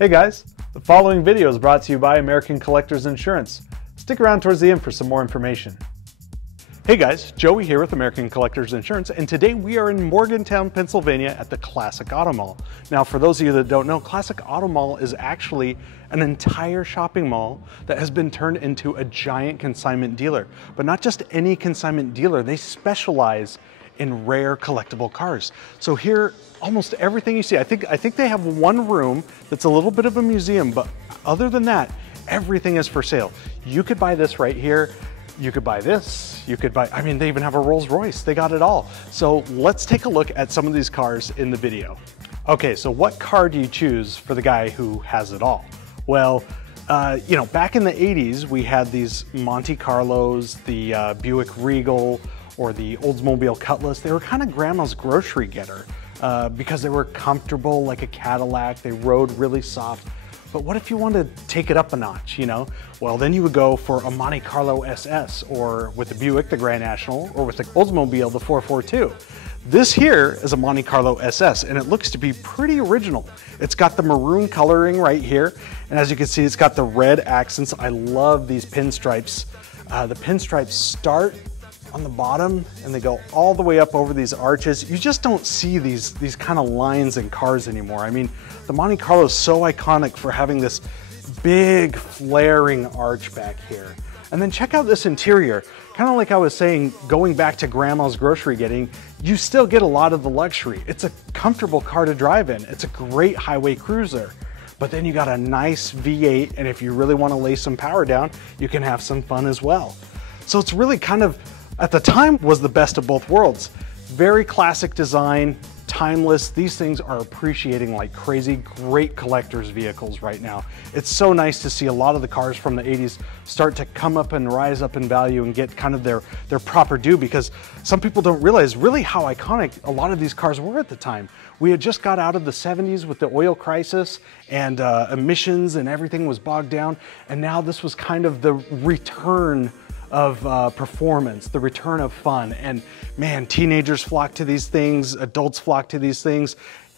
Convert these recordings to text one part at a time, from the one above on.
Hey guys, the following video is brought to you by American Collectors Insurance. Stick around towards the end for some more information. Hey guys, Joey here with American Collectors Insurance, and today we are in Morgantown, Pennsylvania at the Classic Auto Mall. Now, for those of you that don't know, Classic Auto Mall is actually an entire shopping mall that has been turned into a giant consignment dealer. But not just any consignment dealer, they specialize in rare collectible cars. So here, almost everything you see, I think they have one room that's a little bit of a museum, but other than that, everything is for sale. You could buy this right here. You could buy this, you could buy, I mean, they even have a Rolls Royce, they got it all. So let's take a look at some of these cars in the video. Okay, so what car do you choose for the guy who has it all? Well, you know, back in the 80s, we had these Monte Carlos, the Buick Regal, or the Oldsmobile Cutlass. They were kind of grandma's grocery getter because they were comfortable like a Cadillac, they rode really soft. But what if you wanted to take it up a notch, you know? Well, then you would go for a Monte Carlo SS, or with the Buick, the Grand National, or with the Oldsmobile, the 442. This here is a Monte Carlo SS, and it looks to be pretty original. It's got the maroon coloring right here, and as you can see, it's got the red accents. I love these pinstripes. The pinstripes start on the bottom and they go all the way up over these arches. You just don't see these kind of lines in cars anymore. I mean, the Monte Carlo is so iconic for having this big flaring arch back here. And then check out this interior. Kind of like I was saying, going back to grandma's grocery getting, you still get a lot of the luxury. It's a comfortable car to drive in. It's a great highway cruiser. But then you got a nice V8, and if you really want to lay some power down, you can have some fun as well. So it's really kind of, at the time, was the best of both worlds. Very classic design, timeless. These things are appreciating like crazy. Great collector's vehicles right now. It's so nice to see a lot of the cars from the 80s start to come up and rise up in value and get kind of their proper due, because some people don't realize really how iconic a lot of these cars were at the time. We had just got out of the 70s with the oil crisis, and emissions and everything was bogged down, and now this was kind of the return of performance, the return of fun. And man, teenagers flock to these things, adults flock to these things.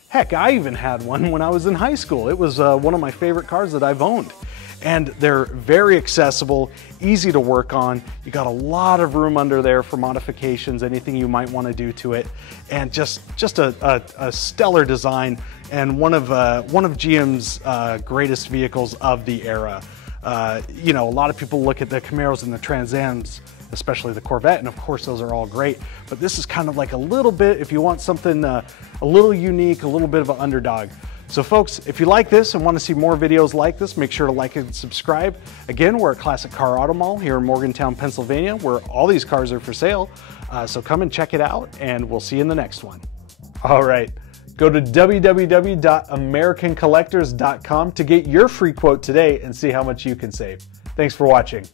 Heck, I even had one when I was in high school. It was one of my favorite cars that I've owned. And they're very accessible, easy to work on. You got a lot of room under there for modifications, anything you might want to do to it. And just a stellar design, and one of GM's greatest vehicles of the era. You know, a lot of people look at the Camaros and the Trans Ams, especially the Corvette, and of course those are all great, but this is kind of like a little bit, if you want something a little unique, a little bit of an underdog. So folks, if you like this and want to see more videos like this, make sure to like and subscribe. Again, we're at Classic Car Auto Mall here in Morgantown, Pennsylvania, where all these cars are for sale. So come and check it out, and we'll see you in the next one. All right. Go to www.americancollectors.com to get your free quote today and see how much you can save. Thanks for watching.